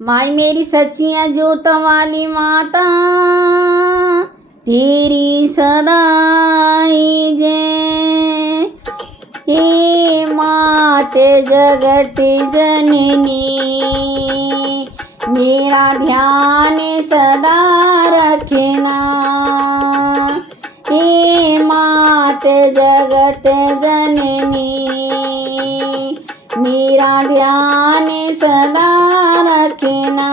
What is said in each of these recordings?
माई मेरी सच्चियाँ जोत वाली माता तेरी सदाई जय। हे माते जगत जननी मेरा ध्यान सदा रखना। हे माते जगत जननी मेरा ध्यान सदा रखना।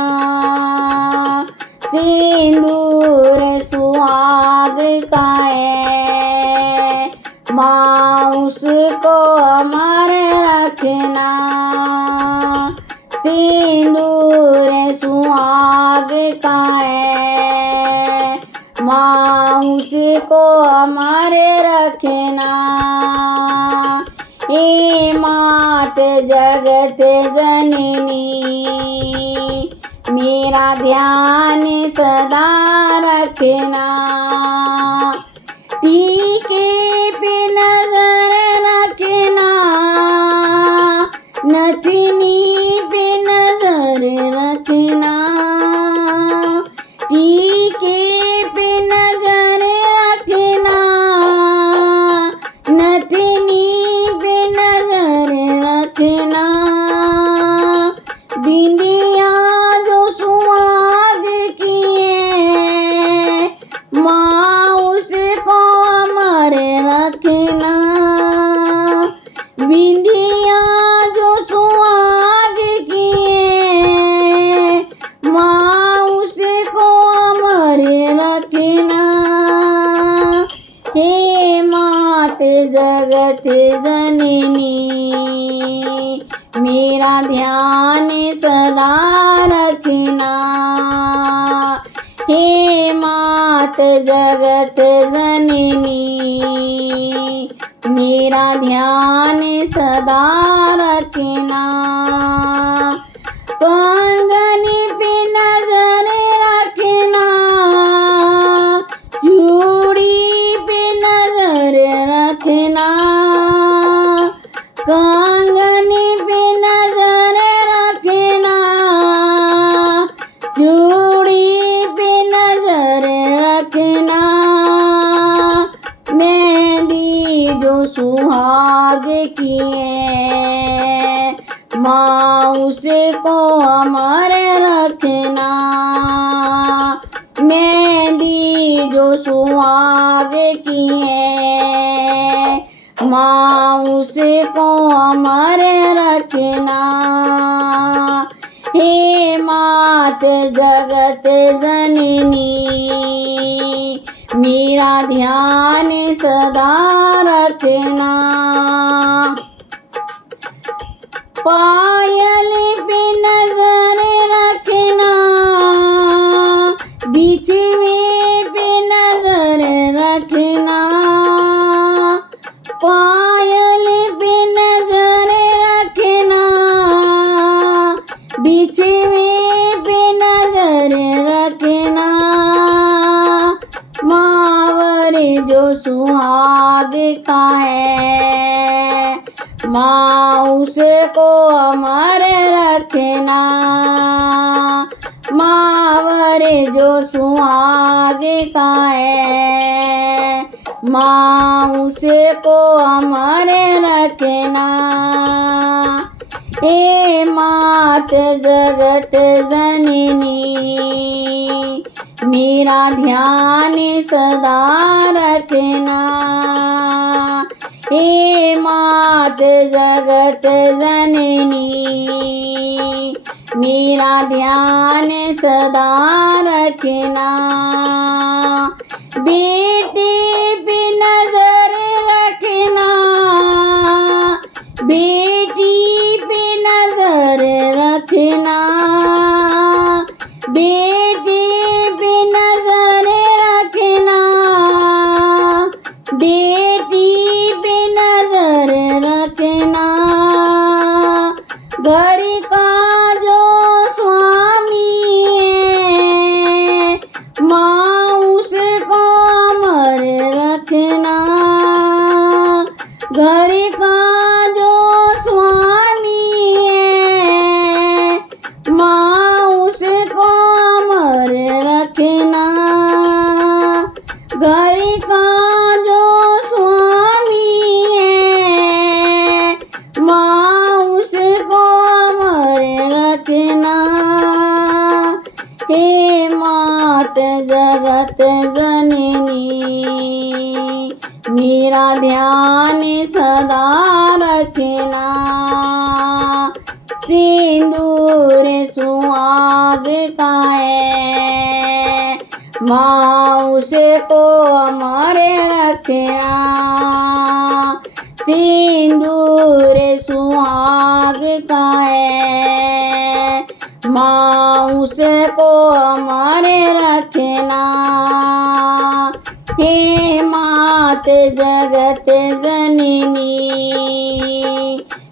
सिंदूर सुहाग का है माँ उसको अमर रखना। सिंदूर सुहाग का है माँ उसको अमर रखना। हे मात जगत जननी मेरा ध्यान सदा रखना। टीके पे नजर रखना, नथनी पे नजर रखना। टीके पे नजर रखना, नथनी पे नजर रखना। बिंदिया जो सुहाग की है माँ उसको अमर रखना। बिंदिया जो सुहाग की है माँ उसको अमर रखना। हे मात जगत जननी मेरा ध्यान सदा रखना। हे मात जगत जननी मेरा ध्यान सदा रखना। कंगन पे नजर रखना, चूड़ी पे नजर रखना। कंगन पे नजर रखना, चूड़ी पे नजर रखना। मेहंदी जो सुहाग की है माँ उसको अमर रखना। मेहंदी जो सुहाग की है माँ उसको अमर रखना। हे मात जगत जननी मेरा ध्यान सदा रखना। पायल पे नजर रखना, बीच में पे नजर रखना। पायल पे नजर रखना, बीच में पे नजर रखना। मावर जो सुहाग का है माँ उसको अमर रखना। मावर जो सुहाग का है माँ उसको अमर रखना। हे मात जगत जननी मेरा ध्यान सदा रखना। हे मात जगत जननी मेरा ध्यान सदा रखना। बेटे पे नजर रखना, बेटी पे नजर रखना। बेटी पे नजर रखना, बेटी पे नजर रखना। घर का जो स्वामी है माँ उसको अमर रखना। हे मात जगत जननी मेरा ध्यान सदा रखना। सिंदूर सुहाग का है माँ उसको अमर रखना। सिंदूर सुहाग का है माँ उसको अमर रखना। हे मात जगत जननी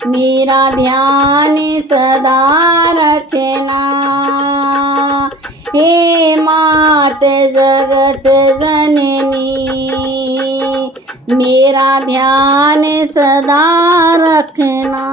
मेरा ध्यान सदा रखना। हे मात जगत जननी मेरा ध्यान सदा रखना।